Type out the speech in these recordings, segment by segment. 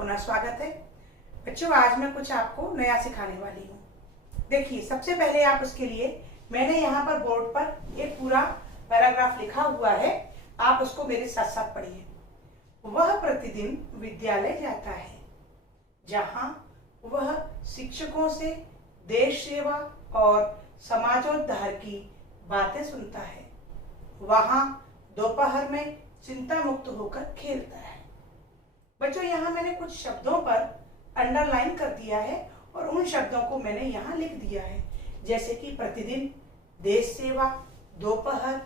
पुनः स्वागत है। बच्चों, आज मैं कुछ आपको नया सिखाने वाली हूँ। देखिए, सबसे पहले आप उसके लिए मैंने यहाँ पर बोर्ड पर एक पूरा पैराग्राफ लिखा हुआ है, आप उसको मेरे साथ साथ पढ़िए। वह प्रतिदिन विद्यालय जाता है, जहाँ वह शिक्षकों से देश सेवा और समाजोद्धार की बातें सुनता है। वहाँ दोपहर में चिंता मुक्त होकर खेलता है। बच्चों, यहाँ मैंने कुछ शब्दों पर अंडरलाइन कर दिया है और उन शब्दों को मैंने यहाँ लिख दिया है, जैसे कि प्रतिदिन, देश सेवा, दोपहर,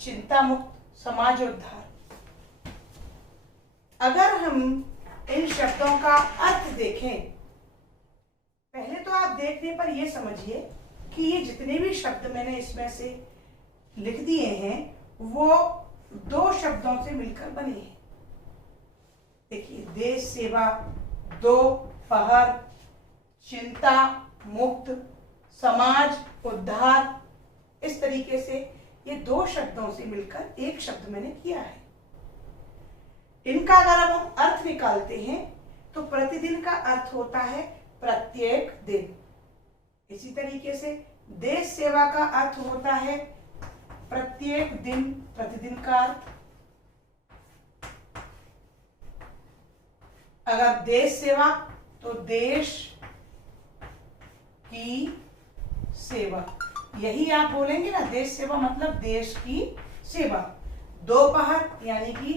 चिंता मुक्त, समाजोद्धार। अगर हम इन शब्दों का अर्थ देखें, पहले तो आप देखने पर यह समझिए कि ये जितने भी शब्द मैंने इसमें से लिख दिए हैं वो दो शब्दों से मिलकर बने हैं। देखिए, देश सेवा, दोपहर, चिंता मुक्त, समाज उद्धार, इस तरीके से ये दो शब्दों से मिलकर एक शब्द मैंने किया है। इनका अगर हम अर्थ निकालते हैं तो प्रतिदिन का अर्थ होता है प्रत्येक दिन। इसी तरीके से देश सेवा का अर्थ होता है प्रत्येक दिन, प्रतिदिन का अर्थ। अगर देश सेवा तो देश की सेवा, यही आप बोलेंगे ना, देश सेवा मतलब देश की सेवा। दोपहर यानी कि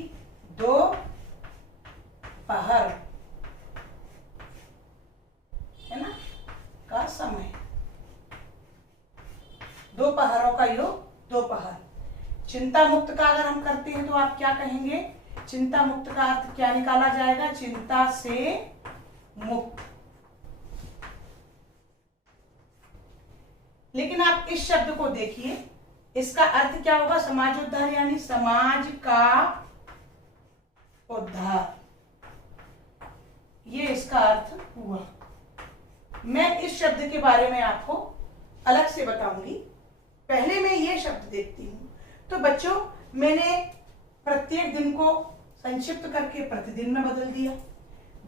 दोपहर, है ना, का समय, दोपहरों का योग दोपहर। चिंता मुक्त का अगर हम करते हैं तो आप क्या कहेंगे? चिंता मुक्त का अर्थ क्या निकाला जाएगा? चिंता से मुक्त। लेकिन आप इस शब्द को देखिए, इसका अर्थ क्या होगा? समाजोद्धार यानी समाज का उद्धार, ये इसका अर्थ हुआ। मैं इस शब्द के बारे में आपको अलग से बताऊंगी, पहले मैं ये शब्द देखती हूं। तो बच्चों, मैंने प्रत्येक दिन को संक्षिप्त करके प्रतिदिन में बदल दिया।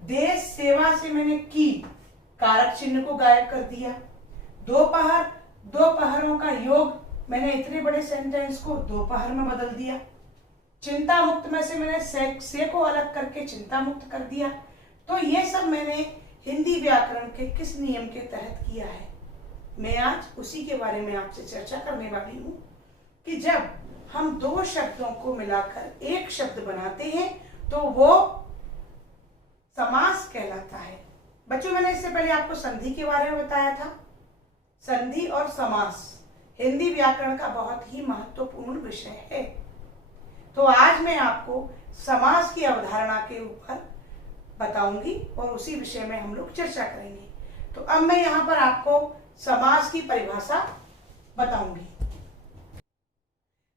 देश सेवा से मैंने की कारक चिन्ह को गायब कर दिया। दोपहर, दोपहरों का योग, मैंने इतने बड़े सेंटेंस को दोपहर में बदल दिया। चिंता मुक्त में से मैंने से को अलग करके चिंता मुक्त कर दिया। तो ये सब मैंने हिंदी व्याकरण के किस नियम के तहत किया है, मैं आज उसी के बारे में आपसे चर्चा करने वाली हूं कि जब हम दो शब्दों को मिलाकर एक शब्द बनाते हैं तो वो समास कहलाता है। बच्चों, मैंने इससे पहले आपको संधि के बारे में बताया था। संधि और समास हिंदी व्याकरण का बहुत ही महत्वपूर्ण विषय है। तो आज मैं आपको समास की अवधारणा के ऊपर बताऊंगी और उसी विषय में हम लोग चर्चा करेंगे। तो अब मैं यहाँ पर आपको समास की परिभाषा बताऊंगी।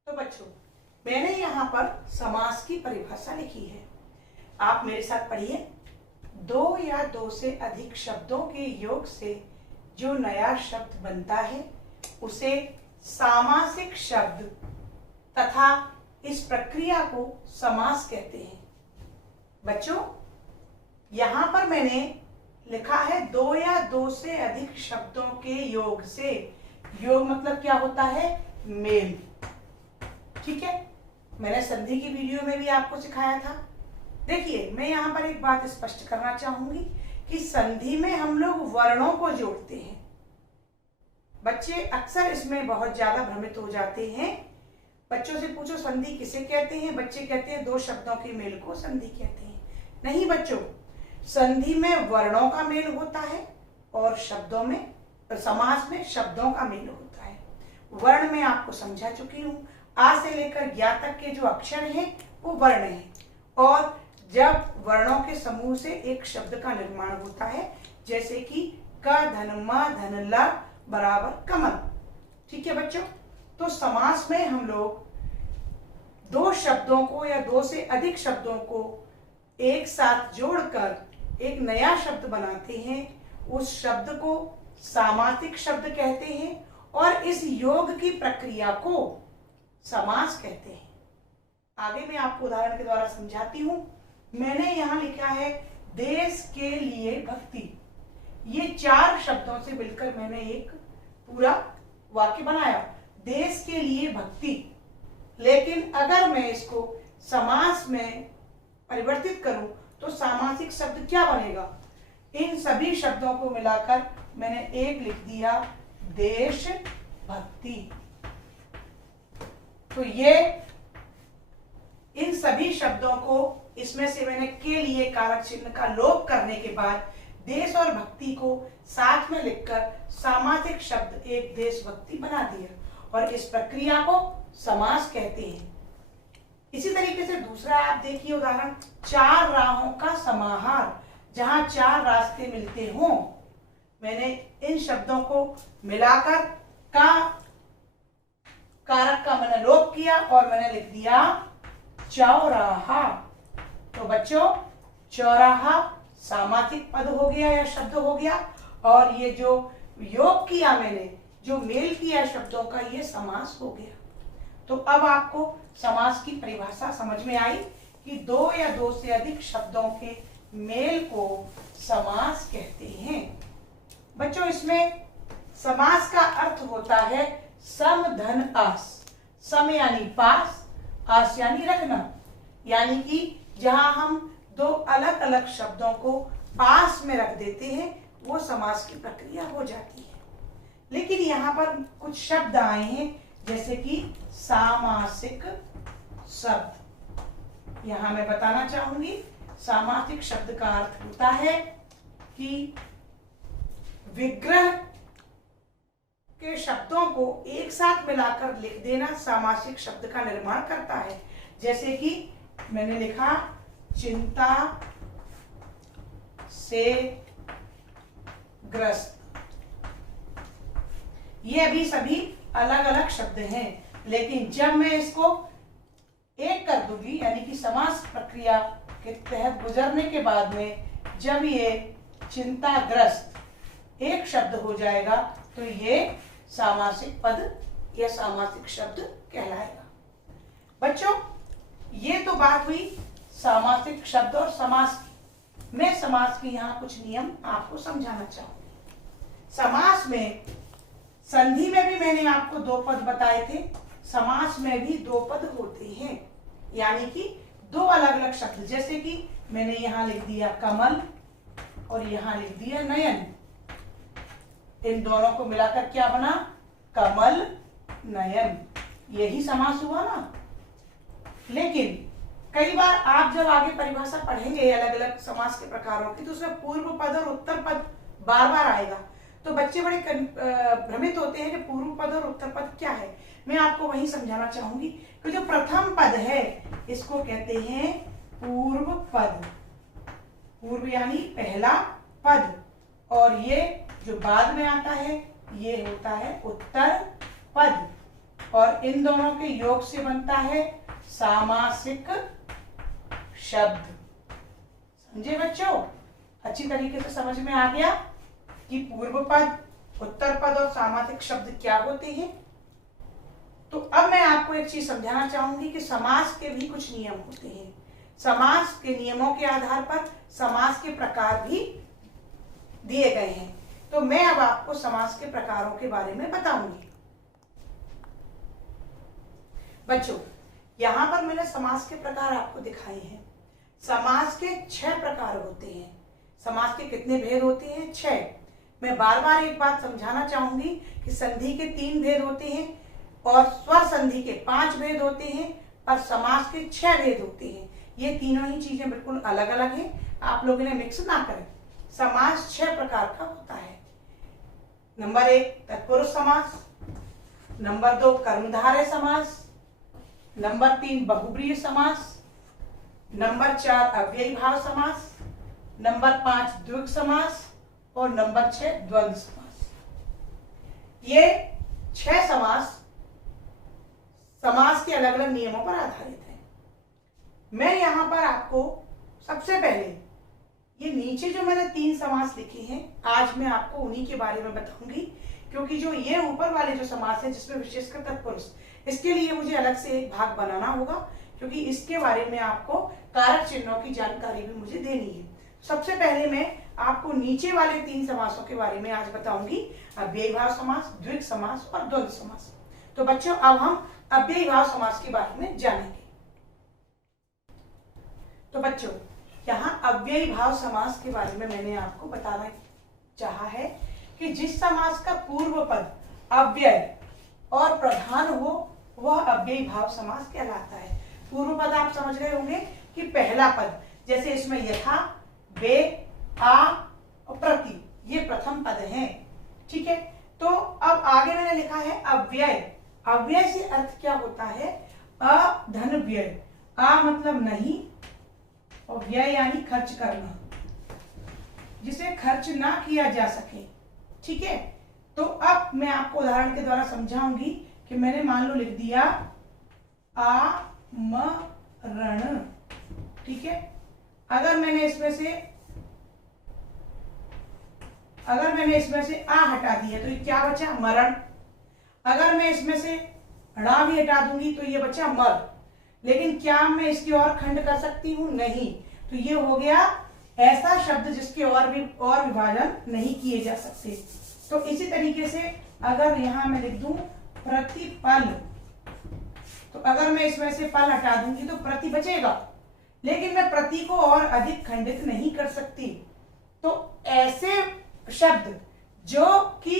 तो बच्चों, मैंने यहाँ पर समास की परिभाषा लिखी है, आप मेरे साथ पढ़िए। दो या दो से अधिक शब्दों के योग से जो नया शब्द बनता है उसे सामासिक शब्द तथा इस प्रक्रिया को समास कहते हैं। बच्चों, यहाँ पर मैंने लिखा है दो या दो से अधिक शब्दों के योग से। योग मतलब क्या होता है? मेल। ठीक है, मैंने संधि की वीडियो में भी आपको सिखाया था। देखिए, मैं यहाँ पर एक बात स्पष्ट करना चाहूंगी कि संधि में हम लोग वर्णों को जोड़ते हैं। बच्चे अक्सर इसमें बहुत ज्यादा भ्रमित हो जाते हैं। बच्चों से पूछो संधि किसे कहते हैं, बच्चे कहते हैं दो शब्दों के मेल को संधि कहते हैं। नहीं बच्चों, संधि में वर्णों का मेल होता है और शब्दों में, समास में शब्दों का मेल होता है। वर्ण में आपको समझा चुकी हूं, आ से लेकर ज्ञा तक के जो अक्षर हैं वो वर्ण हैं। और जब वर्णों के समूह से एक शब्द का निर्माण होता है, जैसे कि क धन म धन ल बराबर कमल। ठीक है बच्चों, तो समास में हम लोग दो शब्दों को या दो से अधिक शब्दों को एक साथ जोड़कर एक नया शब्द बनाते हैं। उस शब्द को सामासिक शब्द कहते हैं और इस योग की प्रक्रिया को समास कहते हैं। आगे मैं आपको उदाहरण के द्वारा समझाती हूं। मैंने यहाँ लिखा है देश के लिए भक्ति। ये 4 शब्दों से मिलकर मैंने एक पूरा वाक्य बनाया, देश के लिए भक्ति। लेकिन अगर मैं इसको समास में परिवर्तित करूं तो सामासिक शब्द क्या बनेगा? इन सभी शब्दों को मिलाकर मैंने एक लिख दिया, देशभक्ति। तो ये इन सभी शब्दों को इसमें से मैंने के लिए कारक चिन्ह का लोप करने के बाद देश और भक्ति को साथ में लिखकर सामासिक शब्द एक देशभक्ति बना दिया और इस प्रक्रिया को समास कहते हैं। इसी तरीके से दूसरा आप देखिए उदाहरण, 4 राहों का समाहार। जहां 4 रास्ते मिलते हों, मैंने इन शब्दों को मिलाकर कारक का मैंने लोप किया और मैंने लिख दिया चौराहा। तो बच्चों, चौराहा सामासिक पद हो गया या शब्द हो गया, और ये जो योग किया मैंने, जो मेल किया शब्दों का, ये समास हो गया। तो अब आपको समास की परिभाषा समझ में आई कि 2 या 2 से अधिक शब्दों के मेल को समास कहते हैं। बच्चों, इसमें समास का अर्थ होता है सम धन आस। सम यानी पास, आस यानी रखना, यानी कि जहां हम 2 अलग अलग शब्दों को पास में रख देते हैं वो समास की प्रक्रिया हो जाती है। लेकिन यहाँ पर कुछ शब्द आए हैं जैसे कि सामासिक शब्द। यहां मैं बताना चाहूंगी, सामासिक शब्द का अर्थ होता है कि विग्रह के शब्दों को एक साथ मिलाकर लिख देना सामासिक शब्द का निर्माण करता है। जैसे कि मैंने लिखा चिंता से ग्रस्त। ये अभी सभी अलग अलग शब्द हैं, लेकिन जब मैं इसको एक कर दूंगी, यानी कि समास प्रक्रिया के तहत गुजरने के बाद में जब ये चिंताग्रस्त एक शब्द हो जाएगा तो ये सामासिक पद या सामासिक शब्द कहलाएगा। बच्चों, ये तो बात हुई सामासिक शब्द और समास की। मैं समास के यहाँ कुछ नियम आपको समझाना चाहूंगी। समास में संधि में भी मैंने आपको 2 पद बताए थे, समास में भी 2 पद होते हैं, यानी कि 2 अलग अलग शब्द। जैसे कि मैंने यहां लिख दिया कमल और यहां लिख दिया नयन। इन दोनों को मिलाकर क्या बना? कमल नयन। यही समास हुआ ना। लेकिन कई बार आप जब आगे परिभाषा पढ़ेंगे अलग अलग समास के प्रकारों की, तो उसमें पूर्व पद और उत्तर पद बार बार आएगा। तो बच्चे बड़े भ्रमित होते हैं कि पूर्व पद और उत्तर पद क्या है। मैं आपको वही समझाना चाहूंगी कि जो प्रथम पद है इसको कहते हैं पूर्व पद। पूर्व यानी पहला पद, और ये जो बाद में आता है ये होता है उत्तर पद, और इन दोनों के योग से बनता है सामासिक शब्द। समझे बच्चों? अच्छी तरीके से समझ में आ गया कि पूर्व पद, उत्तर पद और सामासिक शब्द क्या होते हैं। तो अब मैं आपको एक चीज समझाना चाहूंगी कि समास के भी कुछ नियम होते हैं। समास के नियमों के आधार पर समास के प्रकार भी दिए गए हैं। तो मैं अब आपको समास के प्रकारों के बारे में बताऊंगी। बच्चों, यहां पर मैंने समास के प्रकार आपको दिखाए हैं। समास के 6 प्रकार होते हैं। समास के कितने भेद होते हैं? 6। मैं बार बार एक बात समझाना चाहूंगी कि संधि के 3 भेद होते हैं और स्वर संधि के 5 भेद होते हैं, और समास के 6 भेद होते हैं। ये तीनों ही चीजें बिल्कुल अलग अलग हैं, आप लोग इन्हें मिक्स ना करें। समास 6 प्रकार का होता है। नंबर 1 तत्पुरुष समास, नंबर 2 कर्मधारय समास, नंबर 3 बहुब्रीहि समास, नंबर 4 अव्ययी भाव समास, नंबर 5 द्विगु समास और नंबर 6 द्वंद्व समास। ये 6 समास समास के अलग अलग नियमों पर आधारित है। मैं यहां पर आपको सबसे पहले ये नीचे जो मैंने 3 समास लिखे हैं, आज मैं आपको उन्हीं के बारे में बताऊंगी, क्योंकि जो ये ऊपर वाले जो समास है जिसमें विशेषकर तत्पुरुष, इसके लिए मुझे अलग से एक भाग बनाना होगा, क्योंकि इसके बारे में आपको कारक चिन्हों की जानकारी भी मुझे देनी है। सबसे पहले मैं आपको नीचे वाले 3 समासों के बारे में आज बताऊंगी, अव्ययीभाव समास, द्विग समास और द्वंद्व समास। तो बच्चों अब हम अव्ययीभाव समास के बारे में जानेंगे। तो बच्चों यहाँ अव्ययीभाव समास के बारे में मैंने आपको बताना चाहा है कि जिस समास का पूर्व पद अव्यय और प्रधान हो वह अव्ययीभाव समास कहलाता है। पूर्व पद आप समझ गए होंगे कि पहला पद, जैसे इसमें यथा, वे, आ और प्रति, ये प्रथम पद हैं। ठीक है, तो अब आगे मैंने लिखा है अव्यय। अव्यय से अर्थ क्या होता है? अधन व्यय। आ मतलब नहीं और व्यय यानी खर्च करना, जिसे खर्च ना किया जा सके। ठीक है, तो अब मैं आपको उदाहरण के द्वारा समझाऊंगी कि मैंने मान लो लिख दिया आमरण। ठीक है, अगर मैंने इसमें से आ हटा दिया तो ये क्या बचा? मरण। अगर मैं इसमें से ड़ा भी हटा दूंगी तो ये बचा मर। लेकिन क्या मैं इसकी और खंड कर सकती हूं? नहीं। तो ये हो गया ऐसा शब्द जिसके और विभाजन नहीं किए जा सकते। तो इसी तरीके से अगर यहां मैं लिख दूं प्रतिपल, तो अगर मैं इसमें से पल हटा दूंगी तो प्रति बचेगा, लेकिन मैं प्रति को और अधिक खंडित नहीं कर सकती। तो ऐसे शब्द जो कि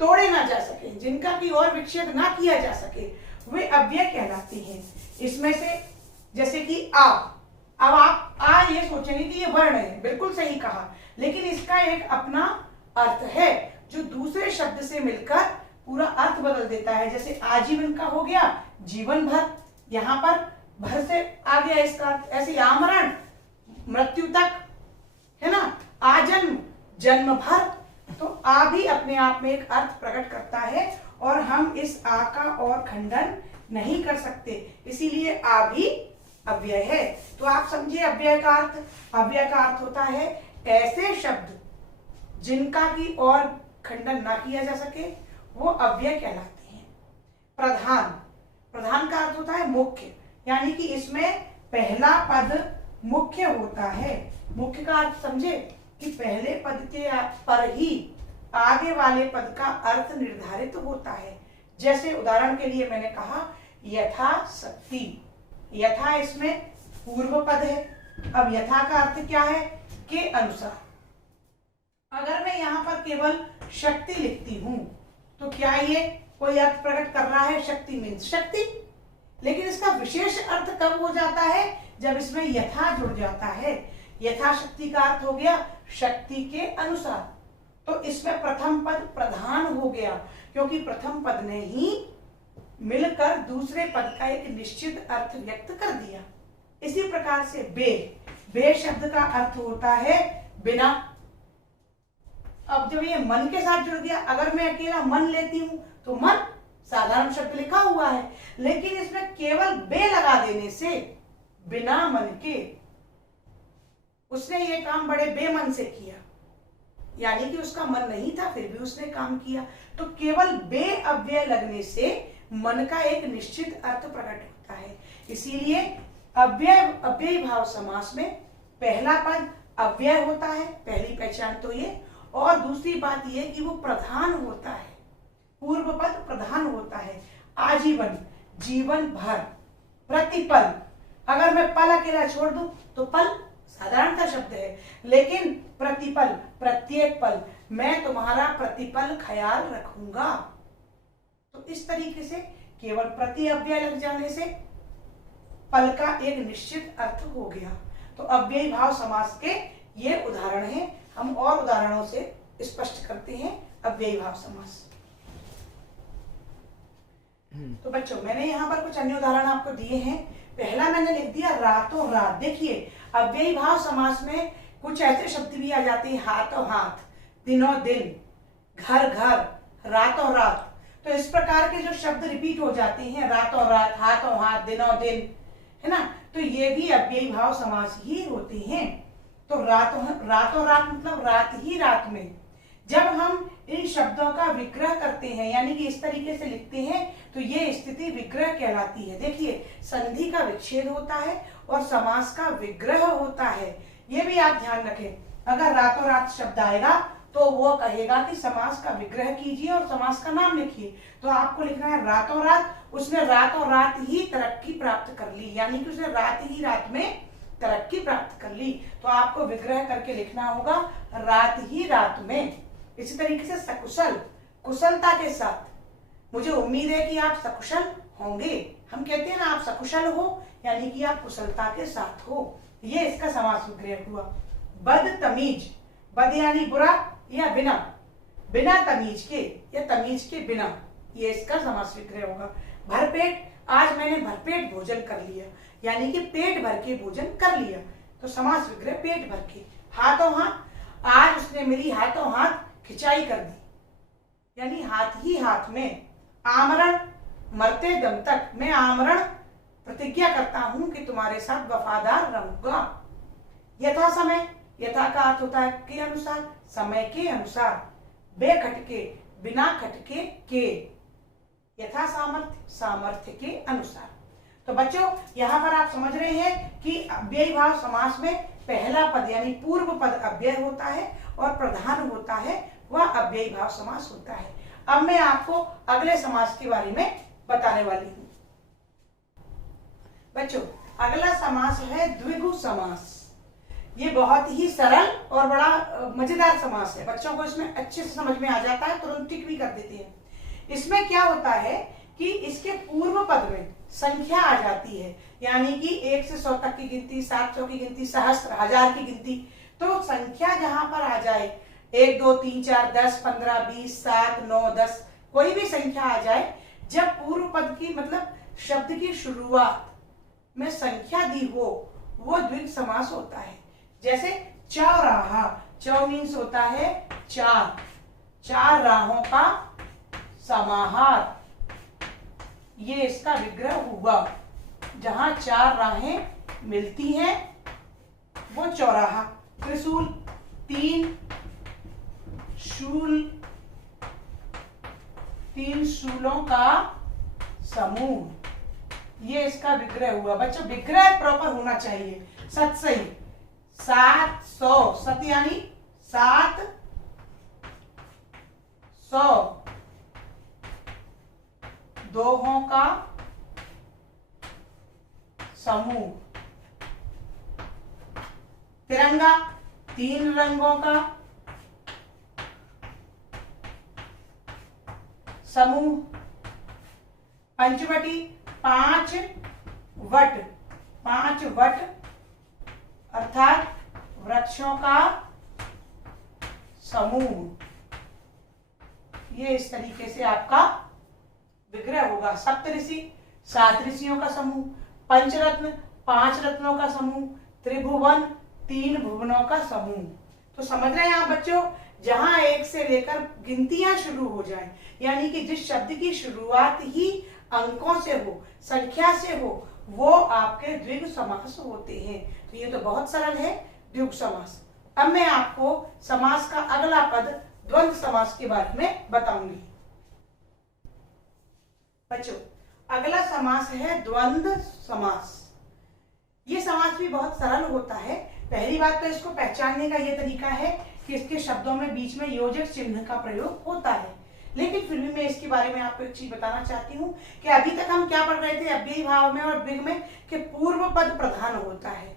तोड़े ना जा सके, जिनका की और विच्छेद ना किया जा सके, वे अव्यय कहलाते हैं। इसमें से जैसे कि आ, अब आप आ ये सोचेंगे कि ये वर्ण है, बिल्कुल सही कहा, लेकिन इसका एक अपना अर्थ है जो दूसरे शब्द से मिलकर पूरा अर्थ बदल देता है। जैसे आजीवन का हो गया जीवन भर, यहाँ पर भर से आ गया इसका अर्थ। ऐसे आमरण मृत्यु तक, है ना, आजन्म जन्म भर। तो आ भी अपने आप में एक अर्थ प्रकट करता है और हम इस आ का और खंडन नहीं कर सकते, इसीलिए आ भी अव्यय है। तो आप समझिए अव्यय का अर्थ। अव्यय का अर्थ होता है ऐसे शब्द जिनका की और खंडन ना किया जा सके, वो अव्यय कहलाते हैं। प्रधान, प्रधान का अर्थ होता है मुख्य, यानी कि इसमें पहला पद मुख्य होता है। मुख्य का अर्थ समझे कि पहले पद के पर ही आगे वाले पद का अर्थ निर्धारित होता है। जैसे उदाहरण के लिए मैंने कहा यथाशक्ति, यथा इसमें पूर्व पद है। अब यथा का अर्थ क्या है? के अनुसार। अगर मैं यहाँ पर केवल शक्ति लिखती हूं तो क्या ये कोई अर्थ प्रकट कर रहा है? शक्ति मीन्स शक्ति, लेकिन इसका विशेष अर्थ कब हो जाता है? जब इसमें यथा जुड़ जाता है। यथाशक्ति का अर्थ हो गया शक्ति के अनुसार। तो इसमें प्रथम पद प्रधान हो गया, क्योंकि प्रथम पद ने ही मिलकर दूसरे पद का एक निश्चित अर्थ व्यक्त कर दिया। इसी प्रकार से बे, बे शब्द का अर्थ होता है बिना। अब जब ये मन के साथ जुड़ गया, अगर मैं अकेला मन लेती हूं तो मन साधारण शब्द लिखा हुआ है, लेकिन इसमें केवल बे लगा देने से बिना मन के, उसने ये काम बड़े बेमन से किया, यानी कि उसका मन नहीं था फिर भी उसने काम किया। तो केवल बे अव्यय लगने से मन का एक निश्चित अर्थ प्रकट होता है। इसीलिए अव्यय भाव समास में पहला पद अव्यय होता है, पहली पहचान तो ये। और दूसरी बात ये कि वो प्रधान होता है, पूर्व पद प्रधान होता है। आजीवन, जीवन भर। प्रतिपल, अगर मैं पल अकेला छोड़ दूं तो पल साधारणतः शब्द है, लेकिन प्रतिपल प्रत्येक पल, मैं तुम्हारा प्रतिपल ख्याल रखूंगा। तो इस तरीके से केवल प्रति अव्यय लग जाने से पल का एक निश्चित अर्थ हो गया। तो अव्ययी भाव समास के ये उदाहरण हैं। हम और उदाहरणों से स्पष्ट करते हैं अव्ययी भाव समास। तो बच्चों मैंने यहाँ पर कुछ अन्य उदाहरण आपको दिए हैं। पहला मैंने लिख दिया रातों रात। देखिए अव्ययी भाव समास में कुछ ऐसे शब्द भी आ जाते हैं, हाथों हाथ, दिनों दिन, घर घर, रातों रात। तो इस प्रकार के जो शब्द रिपीट हो जाते हैं, रातों रात, हाथों हाथ, दिनों दिन, है ना, तो ये भी अव्ययी भाव समास ही होते हैं। तो रातों रात मतलब रात ही रात में। जब हम इन शब्दों का विग्रह करते हैं, यानी कि इस तरीके से लिखते हैं, तो ये स्थिति विग्रह कहलाती है। देखिए संधि का विच्छेद होता है और समास का विग्रह होता है। ये भी आप ध्यान रखें। अगर रातों रात शब्द आएगा तो वो कहेगा कि समास का विग्रह कीजिए और समास का नाम लिखिए। तो आपको लिखना है रातों रात, उसने रातों रात ही तरक्की प्राप्त कर ली, यानी कि उसने रात ही रात में तरक्की प्राप्त कर ली। तो आपको विग्रह करके लिखना होगा रात ही रात में। इसी तरीके से सकुशल, कुशलता के साथ। मुझे उम्मीद है कि आप सकुशल होंगे। हम कहते हैं ना आप सकुशल हो, यानी कि आप कुशलता के साथ हो। ये इसका समास विग्रह हुआ। बदतमीज, बद यानी बुरा या बिना, बिना तमीज के या तमीज के बिना, ये इसका समास विग्रह होगा। भरपेट, आज मैंने भरपेट भोजन कर लिया, यानी कि पेट भर के भोजन कर लिया, तो समास विग्रह पेट भर के। हाथों हाथ, आज उसने मेरी हाथों हाथ खिंचाई कर दी, यानी हाथ ही हाथ में। आमरण, मरते दम तक, मैं आमरण प्रतिज्ञा करता हूं कि तुम्हारे साथ वफादार रहूंगा। यथा समय, यथा का अर्थ होता है के अनुसार, समय के अनुसार। बेखटके, बिना खटके के। यथा सामर्थ्य, सामर्थ्य के अनुसार। तो बच्चों यहाँ पर आप समझ रहे हैं कि अव्ययी भाव समास में पहला पद यानी पूर्व पद अव्यय होता है और प्रधान होता है वह अव्ययी भाव समास होता है। अब मैं आपको अगले समास के बारे में बताने वाली हूँ। बच्चों अगला समास है द्विगु समास। ये बहुत ही सरल और बड़ा मजेदार समास है। बच्चों को इसमें अच्छे से समझ में आ जाता है, तुरंत टिक भी कर देते हैं। इसमें क्या होता है कि इसके पूर्व पद में संख्या आ जाती है, यानी कि 1 से 100 तक की गिनती, 700 की गिनती, सहस्त्र, हजार की गिनती। तो संख्या जहां पर आ जाए 1 2 3 4 10 15 20 7 9 10, कोई भी संख्या आ जाए, जब पूर्व पद की मतलब शब्द की शुरुआत में संख्या दी हो वो द्विगु समास होता है। जैसे चौराहा, चौ मीन्स होता है चार, चार राहों का समाहार, ये इसका विग्रह हुआ। जहां चार राहें मिलती हैं वो चौराहा। त्रिशूल, 3 शूल, 3 शूलों का समूह, ये इसका विग्रह हुआ। बच्चों विग्रह प्रॉपर होना चाहिए, सत सही। 700, सत यानी 700, दोहों का समूह। तिरंगा, 3 रंगों का समूह। पंचवटी, 5 वट, 5 वट अर्थात वृक्षों का समूह। ये इस तरीके से आपका विग्रह होगा। सप्तऋषि, 7 ऋषियों का समूह। पंचरत्न, 5 रत्नों का समूह। त्रिभुवन, 3 भुवनों का समूह। तो समझ रहे हैं आप बच्चों, जहां 1 से लेकर गिनतियां शुरू हो जाएं, यानी कि जिस शब्द की शुरुआत ही अंकों से हो, संख्या से हो, वो आपके द्विगु समास होते हैं। तो ये तो बहुत सरल है द्विगु समास। अब मैं आपको समास का अगला पद द्वंद्व समास के बारे में बताऊंगी। बच्चों अगला समास है द्वंद्व समास। ये समास भी बहुत सरल होता है। पहली बात तो इसको पहचानने का ये तरीका है कि इसके शब्दों में बीच में योजक चिन्ह का प्रयोग होता है। लेकिन फिर भी मैं इसके बारे में आपको एक चीज बताना चाहती हूँ कि अभी तक हम क्या पढ़ रहे थे अव्ययी भाव में और द्विगु में कि पूर्व पद प्रधान होता है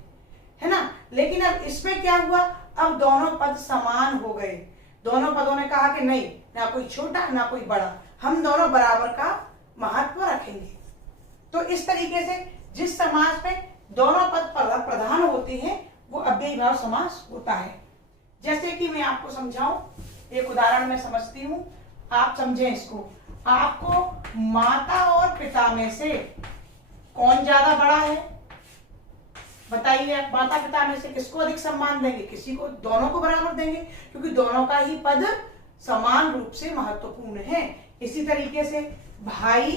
ना। लेकिन अब इसमें क्या हुआ, अब दोनों पद समान हो गए। दोनों पदों ने कहा कि नहीं, ना कोई छोटा ना कोई बड़ा, हम दोनों बराबर का महत्व रखेंगे। तो इस तरीके से जिस समास में दोनों पद प्रधान होते हैं वो अव्ययी भाव समास होता है। जैसे कि मैं आपको समझाऊं, एक उदाहरण में समझती हूं, आप समझें इसको। आपको माता और पिता में से कौन ज्यादा बड़ा है बताइए। आप माता पिता में से किसको अधिक सम्मान देंगे? किसी को, दोनों को बराबर देंगे, क्योंकि दोनों का ही पद समान रूप से महत्वपूर्ण है। इसी तरीके से भाई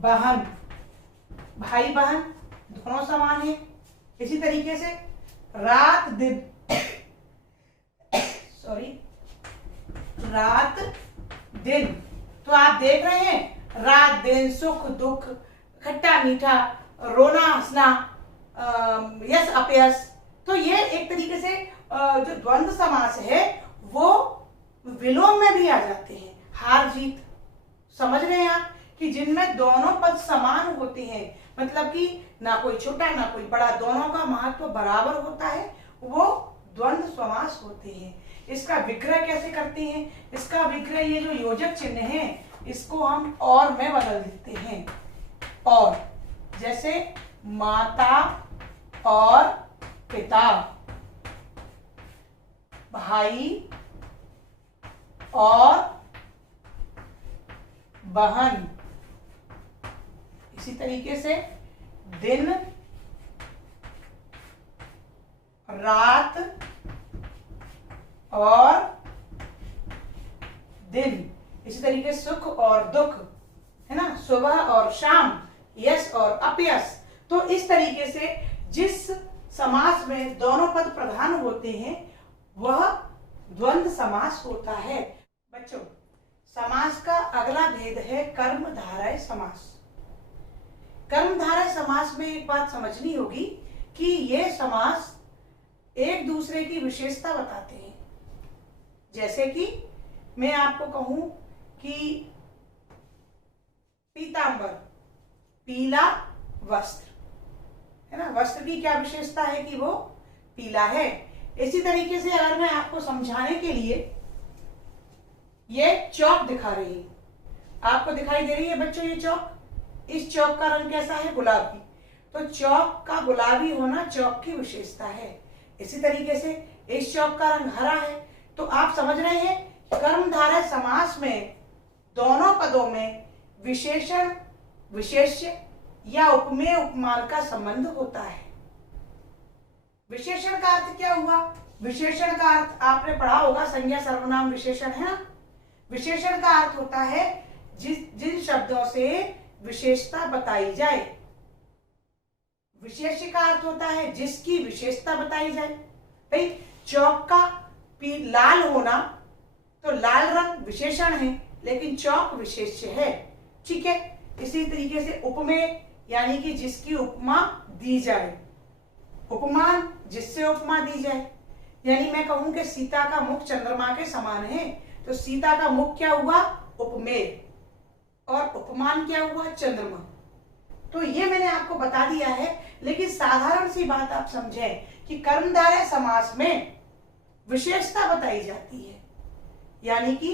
बहन, भाई बहन दोनों समान है। इसी तरीके से रात दिन रात दिन, तो आप देख रहे हैं रात दिन, सुख दुख, खट्टा मीठा, रोना हंसना, यश अपयश, तो ये एक तरीके से जो द्वंद्व समास है वो विलोम में भी आ जाते हैं। हार जीत समझ रहे हैं आप, कि जिनमें दोनों पद समान होते हैं, मतलब कि ना कोई छोटा ना कोई बड़ा, दोनों का महत्व बराबर होता है, वो द्वंद्व समास होते हैं। इसका विग्रह कैसे करते हैं? इसका विग्रह, ये जो योजक चिन्ह है इसको हम और में बदल देते हैं। और जैसे माता और पिता, भाई और बहन, इसी तरीके से दिन रात और दिन, इसी तरीके सुख और दुख, है ना, सुबह और शाम, यश और अपयश। तो इस तरीके से जिस समास में दोनों पद प्रधान होते हैं वह द्वंद्व समास होता है। बच्चों, समास का अगला भेद है कर्मधारय समास। कर्मधारय समास में एक बात समझनी होगी कि ये समास एक दूसरे की विशेषता बताते हैं। जैसे कि मैं आपको कहूं कि पीतांबर, पीला वस्त्र, है ना, वस्त्र की क्या विशेषता है कि वो पीला है। इसी तरीके से अगर मैं आपको समझाने के लिए ये चौक दिखा रही हूं, आपको दिखाई दे रही है बच्चों ये चौक, इस चौक का रंग कैसा है? गुलाबी। तो चौक का गुलाबी होना चौक की विशेषता है। इसी तरीके से इस चौक का रंग हरा है। तो आप समझ रहे हैं कर्मधारय समास में दोनों पदों में विशेषण, विशेष्य या उपमेय उपमान का संबंध होता है। विशेषण का अर्थ क्या हुआ? विशेषण का अर्थ आपने पढ़ा होगा, संज्ञा सर्वनाम विशेषण है ना। विशेषण का अर्थ होता है जिन शब्दों से विशेषता बताई जाए। विशेष्य का अर्थ होता है जिसकी विशेषता बताई जाए। भाई चौक का लाल होना, तो लाल रंग विशेषण है लेकिन चौक विशेष्य है, ठीक है। इसी तरीके से उपमेय यानी कि जिसकी उपमा दी जाए, उपमान जिससे उपमा दी जाए। यानी मैं कहूं कि सीता का मुख चंद्रमा के समान है, तो सीता का मुख क्या हुआ? उपमेय, और उपमान क्या हुआ? चंद्रमा। तो ये मैंने आपको बता दिया है, लेकिन साधारण सी बात आप समझें कि कर्मधारय समास में विशेषता बताई जाती है, यानी कि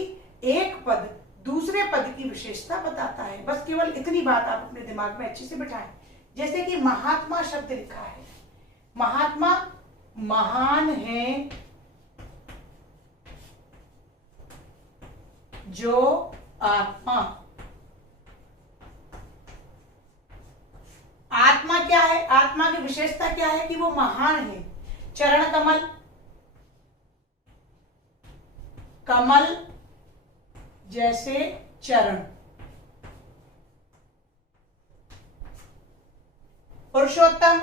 एक पद दूसरे पद की विशेषता बताता है। बस केवल इतनी बात आप अपने दिमाग में अच्छे से बिठाएं। जैसे कि महात्मा शब्द लिखा है, महात्मा महान है जो आत्मा। आत्मा क्या है? आत्मा की विशेषता क्या है कि वो महान है। चरण कमल, कमल जैसे चरण। पुरुषोत्तम,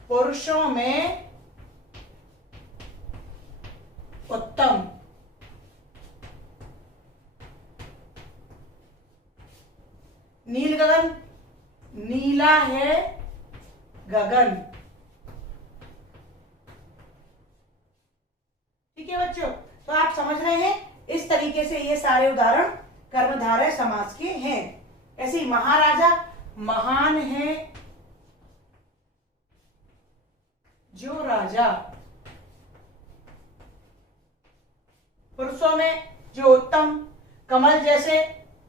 पुरुषों में उत्तम। नील गगन, नीला है गगन। ठीक है बच्चों, तो आप समझ रहे हैं इस तरीके से ये सारे उदाहरण कर्मधारय समास के हैं। ऐसे ही महाराजा, महान है जो राजा। पुरुषों में जो उत्तम, कमल जैसे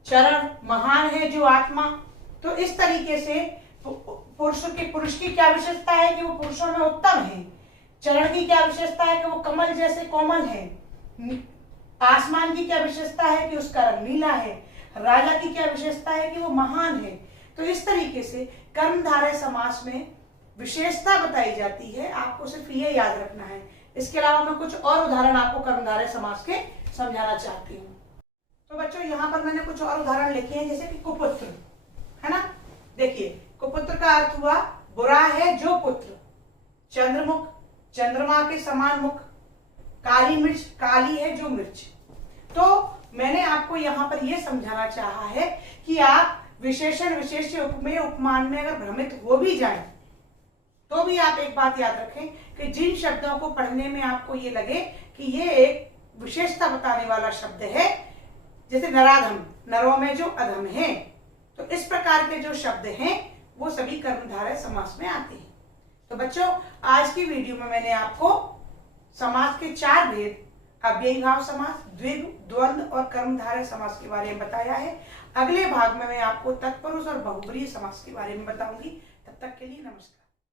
चरण, महान है जो आत्मा। तो इस तरीके से पुरुष की क्या विशेषता है कि वो पुरुषों में उत्तम है। चरण की क्या विशेषता है कि वो कमल जैसे कोमल है। आसमान की क्या विशेषता है कि उसका रंग नीला है। राजा की क्या विशेषता है कि वो महान है। तो इस तरीके से कर्मधारय समास में विशेषता बताई जाती है, आपको सिर्फ ये याद रखना है। इसके अलावा मैं कुछ और उदाहरण आपको कर्मधारय समास के समझाना चाहती हूँ। तो बच्चों यहाँ पर मैंने कुछ और उदाहरण लिखे हैं, जैसे कि कुपुत्र, है ना। देखिए कुपुत्र का अर्थ हुआ बुरा है जो पुत्र। चंद्रमुख, चंद्रमा के समान मुख। काली मिर्च, काली है जो मिर्च। तो मैंने आपको यहाँ पर यह समझाना चाहा है कि आप विशेषण, विशेष्य, उपमेय, उपमान में अगर भ्रमित हो भी जाए तो भी आप एक बात याद रखें कि जिन शब्दों को पढ़ने में आपको ये लगे कि ये एक विशेषता बताने वाला शब्द है, जैसे नराधम, नरों में जो अधम है, तो इस प्रकार के जो शब्द हैं वो सभी कर्मधारय समास में आते हैं। तो बच्चों, आज की वीडियो में मैंने आपको समास के 4 भेद, अव्ययी भाव समास, द्विगु, द्वंद्व और कर्मधारय समास के बारे में बताया है। अगले भाग में मैं आपको तत्पुरुष और बहुब्रीहि समास के बारे में बताऊंगी। तब तक के लिए नमस्कार।